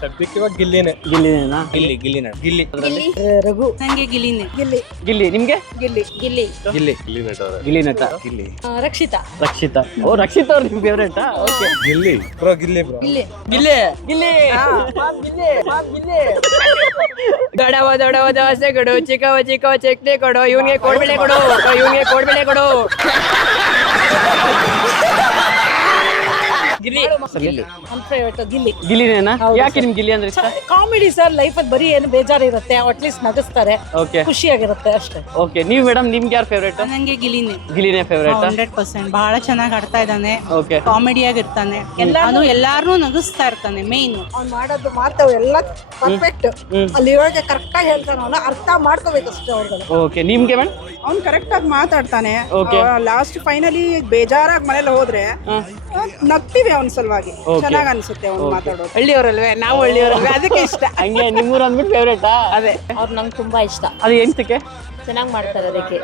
ಸದ್ಯಕ್ಕೆ ಇವಾಗ ಗಿಲ್ಲಿನೇ. ಗಿಲ್ಲಿನೇನಾ? ಗಿಲ್ಲಿ ರಘು. ನಂಗೆ ಗಿಲ್ಲಿನೇ. ಗಿಲ್ಲಿ ನಿಮ್ಗೆ? ಗಿಲ್ಲಿ. ಗಿಲ್ಲಿ ನಟ. ರಕ್ಷಿತಾ. ರಕ್ಷಿತಾ. ಓ ರಕ್ಷಿತಾ ಅವ್ರ ನಿಮ್ ಫೇವ್ರೇಟಾ? ಓಕೆ. ಗಿಲ್ಲಿ ಬ್ರೋ. ಗಿಲ್ಲಿ ದೊಡ್ಡವ ದೋಸೆ ಕೊಡು, ಚಿಕ್ಕವ ಚಟ್ನಿ ಕೊಡು, ಇವನಿಗೆ ಕೋಡ್ಬಳೆ ಕೊಡು. ಗಿಲ್ಲಿ. ನನ್ನ ಫೇವರೇಟ್ ಗಿಲ್ಲಿ. ಗಿಲ್ಲಿನೇನಾ? ಯಾಕೆ ನಿಮ್ ಗಿಲ್ಲಿ ಅಂದ್ರೆ ಇಷ್ಟ? ಕಾಮಿಡಿ ಸರ್, ಲೈಫ್ ಅಲ್ಲಿ ಬರೀ ಏನು ಬೇಜಾರು ಇರುತ್ತೆ, ಅಟ್ಲೀಸ್ಟ್ ನಗಿಸ್ತಾರೆ, ಓಕೆ ಖುಷಿಯಾಗಿರುತ್ತೆ ಅಷ್ಟೇ. ಓಕೆ. ನೀವು ಮೇಡಮ್ ನಿಮ್ಗೆ ಯಾರು ಫೇವ್ರೇಟ್? ನಂಗೆ ಗಿಲ್ಲಿನೇ. ಗಿಲ್ಲಿನೇ ಫೇವ್ರೇಟ್? 100% ಬಹಳ ಚೆನ್ನಾಗಿ ಆಡ್ತಾ ಇದ್ದಾನೆ. ಓಕೆ. ಕಾಮಿಡಿಯಾಗಿರ್ತಾನೆ, ಅವನು ಎಲ್ಲಾರನ್ನೂ ನಗಿಸ್ತಾ ಇರ್ತಾನೆ. ಮೇನ್ ಅವ್ನು ಮಾಡೋದು ಮಾತಾವು ಎಲ್ಲ ಪರ್ಫೆಕ್ಟ್. ಅಲ್ಲಿ ಇವಾಗ ಕರೆಕ್ಟ್ ಆಗಿ ಹೇಳ್ತಾನೆ, ಅವನು ಅರ್ಥ ಮಾಡ್ಕೋಬೇಕು ಅಷ್ಟೇ ಅವ್ರುಗಳು. ಓಕೆ. ನಿಮ್ಗೆ ಮೇಡಮ್? ಅವ್ನು ಕರೆಕ್ಟ್ ಆಗಿ ಮಾತಾಡ್ತಾನೆ. Okay. ಲಾಸ್ಟ್ ಫೈನಲಿ ಬೇಜಾರಾಗಿ ಮನೇಲಿ ಹೋದ್ರೆ ನಗ್ತೀವಿ ಅವನ ಸಲುವಾಗಿ. ಚೆನ್ನಾಗ್ ಅನ್ಸುತ್ತೆ ಅವ್ನು ಮಾತಾಡೋದು. ಹಳ್ಳಿಯವರಲ್ವೇ, ನಾವು ಹಳ್ಳಿಯವರಲ್ವೇ, ಅದಕ್ಕೆ ಇಷ್ಟ. ಹಂಗೆ ನಿಮ್ಮೂರು ಅಂದ್ಬಿಟ್ಟು ಫೇವ್ರೇಟಾ? ಅದೇ ಅವ್ರು ನಂಗೆ ತುಂಬಾ ಇಷ್ಟ. ಅದು ಎಂತಕ್ಕೆ? ಚೆನ್ನಾಗಿ ಮಾಡ್ತಾರೆ ಅದಕ್ಕೆ.